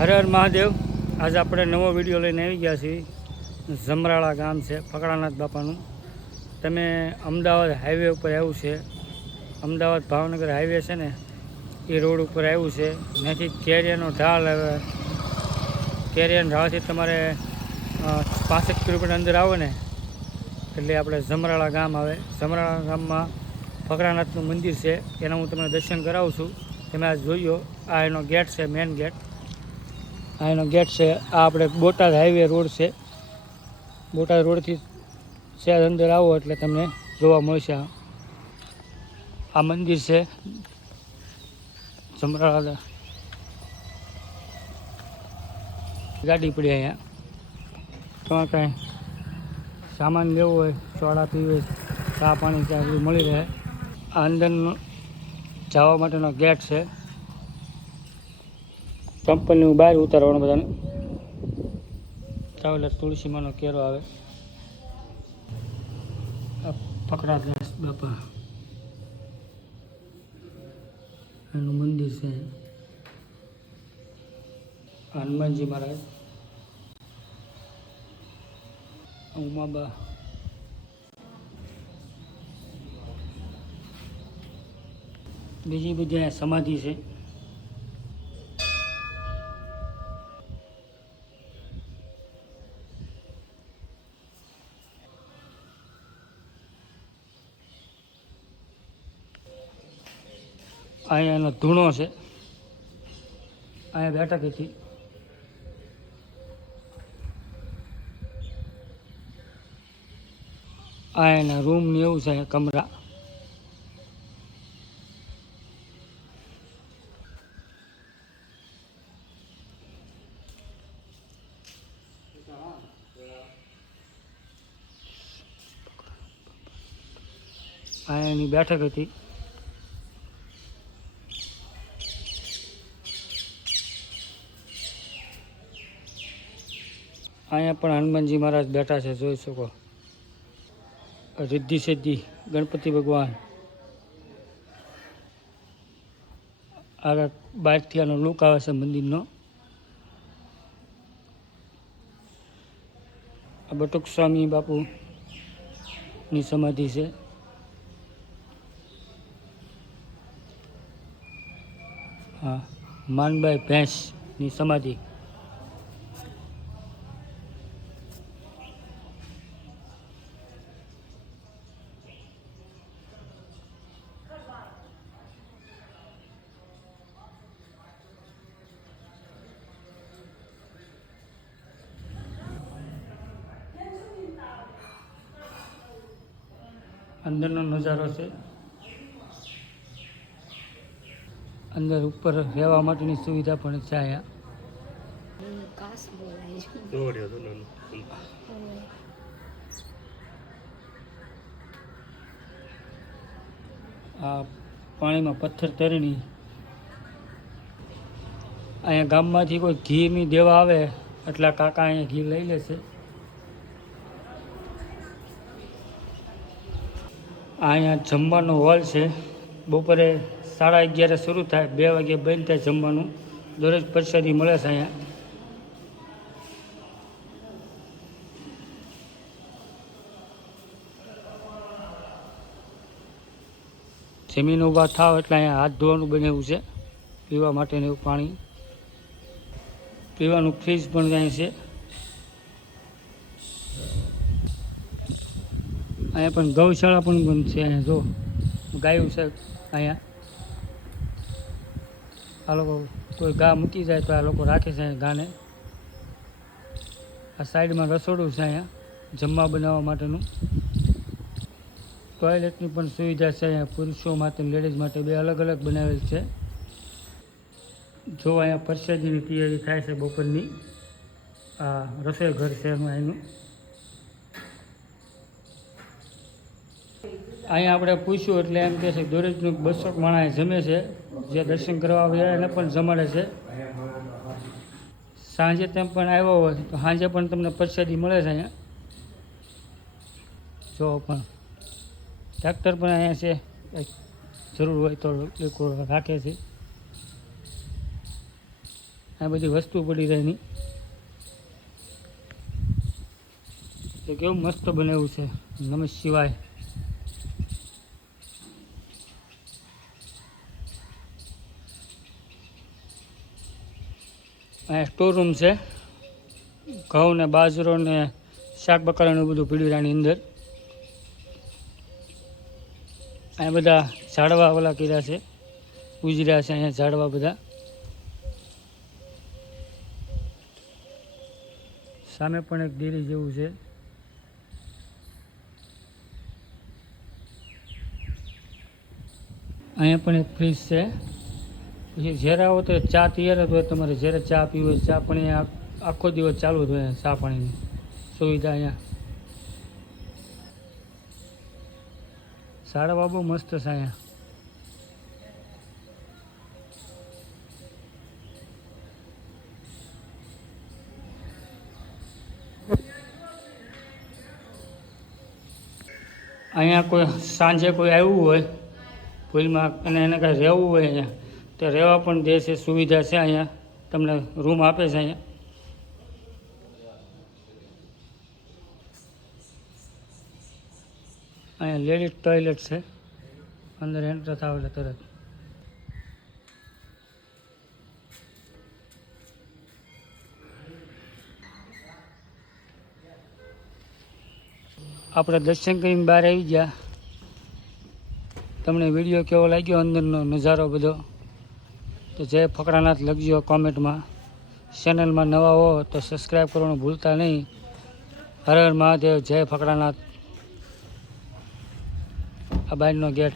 હર હર મહાદેવ. આજે આપણે નવો વીડિયો લઈને આવી ગયા છીએ. જમરાળા ગામ છે ફકડાનાથ બાપાનું. તમે અમદાવાદ હાઈવે ઉપર આવ્યું છે. અમદાવાદ ભાવનગર હાઈવે છે ને, એ રોડ ઉપર આવ્યું છે. ત્યાંથી કેરિયાનો ઢાળ આવે. કેરિયાનો ઢાળથી તમારે પાસઠ કિલોમીટર અંદર આવો ને, એટલે આપણે જમરાળા ગામ આવે. જમરાળા ગામમાં ફકરાનાથનું મંદિર છે. એના હું તમને દર્શન કરાવું છું. તમે આ જોયો. આ એનો ગેટ છે મેન ગેટ એનો ગેટ છે. આ આપણે બોટાદ હાઈવે રોડ છે. બોટાદ રોડથી સહેજ અંદર આવો એટલે તમને જોવા મળશે આ. મંદિર છે. જમરાળા. ગાડી પડી અહીંયા. તમારે કાંઈ સામાન લેવો હોય, ચોળા પીવે, ચા પાણી ત્યાં બધું મળી રહે. આ અંદરનો જવા માટેનો ગેટ છે. ચંપલની બહાર ઉતારવાનું બધાને. ચાવલે તુલસીમાંનો કેરો આવે. આ પકડા દાસ બાપા. એનું મંદિર છે. હનુમાનજી મહારાજ. ઉમાબા. બીજી બધી સમાધિ છે. અહીંયા એનો ધૂણો છે. અહીંયા બેઠક હતી આ એના રૂમ ને એવું છે, કમરા. આ એની બેઠક હતી. અહીંયા પણ હનુમાનજી મહારાજ બેઠા છે, જોઈ શકો. રિદ્ધિ સિદ્ધિ, ગણપતિ ભગવાન. આ બહારથી આનો લુક આવે છે મંદિરનો. આ બટુક સ્વામી બાપુની સમાધિ છે. હા માનભાઈ ભેંસની સમાધિ. અંદરનો નજારો છે. અંદર ઉપર રહેવા માટેની સુવિધા પણ છે અહીંયા. છે આ પાણીમાં પથ્થર તરણી અહીંયા ગામમાંથી કોઈ ઘીની દેવા આવે એટલા કાકા અહીંયા ઘી લઈ લેશે આ અહીંયા જમવાનો હોલ છે. બપોરે સાડા અગિયારે શરૂ થાય, બે વાગે બંધ થાય જમવાનું. દરરોજ પરસાદી મળે છે અહીંયા. જમીન ઊભા થાવ એટલે અહીંયા હાથ ધોવાનું બનેવું છે. પીવા માટેનું પાણી. પીવાનું ફ્રીજ પણ ત્યાં છે. અહીંયા પણ ગૌશાળા પણ બંધ છે અહીંયા, જો. ગાયું છે અહીંયા. આ લોકો કોઈ ગા મૂકી જાય તો આ લોકો રાખે છે ગાને. આ સાઈડમાં રસોડું છે અહીંયા, જમવા બનાવવા માટેનું. ટોયલેટની પણ સુવિધા છે અહીંયા, પુરુષો માટે લેડીઝ માટે બે અલગ અલગ બનાવેલ છે. જો અહીંયા પ્રસાદીની તૈયારી થાય છે બપોરની. આ રસોઈ ઘર છે એનું. અહીંયા આપણે પૂછ્યું એટલે એમ કહે છે, દરરોજનું બસો માણસ જમે છે, જે દર્શન કરવા આવ્યા એને પણ જમાડે છે. સાંજે તેમ પણ આવ્યો હોય તો સાંજે પણ તમને પરસાદી મળે છે અહીંયા. જો પણ ડાક્ટર પણ અહીંયા છે જરૂર હોય તો લોકો રાખે છે. આ બધી વસ્તુ પડી રહે એની. તો કેવું મસ્ત બનાવ્યું છે. નમઃ શિવાય. અહીંયા સ્ટોર રૂમ છે. ઘઉં ને બાજરો ને શાક બકાલાનું બધું પીડ્યું આની અંદર. અહીંયા બધા ઝાડવા ઓલા કર્યા છે. ઉજર્યા છે અહીંયા ઝાડવા બધા. સામે પણ એક ડેરી જેવું છે. અહીંયા પણ એક ફ્રીજ છે. પછી જ્યારે આવો તો ચા તૈયાર જ હોય તમારે. જ્યારે ચા પીવો ચા પણ આખો દિવસ ચાલુ જ હોય ચા પાણીની સુવિધા અહીંયા. શાળાઓ બહુ મસ્ત છે અહીંયા. અહીંયા કોઈ સાંજે કોઈ આવ્યું હોય ભૂલમાં અને એને કાંઈ રહેવું હોય અહીંયા. તો રહેવા પણ દે છે, સુવિધા છે અહીંયા. તમને રૂમ આપે છે અહીંયા. અહીંયા લેડીઝ ટોયલેટ છે. અંદર એન્ટર થાવ એટલે તરત. આપણે દર્શન કરીને બહાર આવી ગયા. તમને વીડિયો કેવો લાગ્યો? અંદરનો નજારો બધો. તો જય ફકરાનાથ લખજો કોમેન્ટમાં. ચેનલમાં નવા હો તો સબસ્ક્રાઈબ કરવાનું ભૂલતા નહીં. હર હર મહાદેવ, જય ફકરાનાથ. આ બાજુનો ગેટ